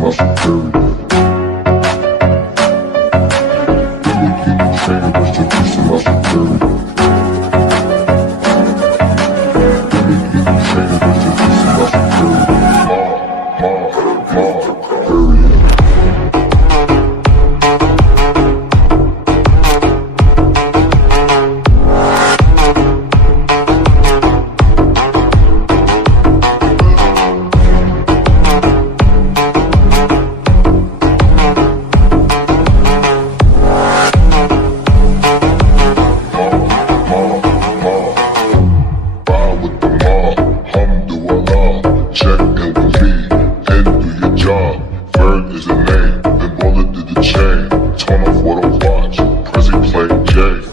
my superior. Dedicated trainer, rest in peace to my superior. Dedicated trainer, rest in peace to my superior. Superior. Check in with me and do your job. Vern is the name, then bullet did the chain. Turn off what I watch, Prezi playing J.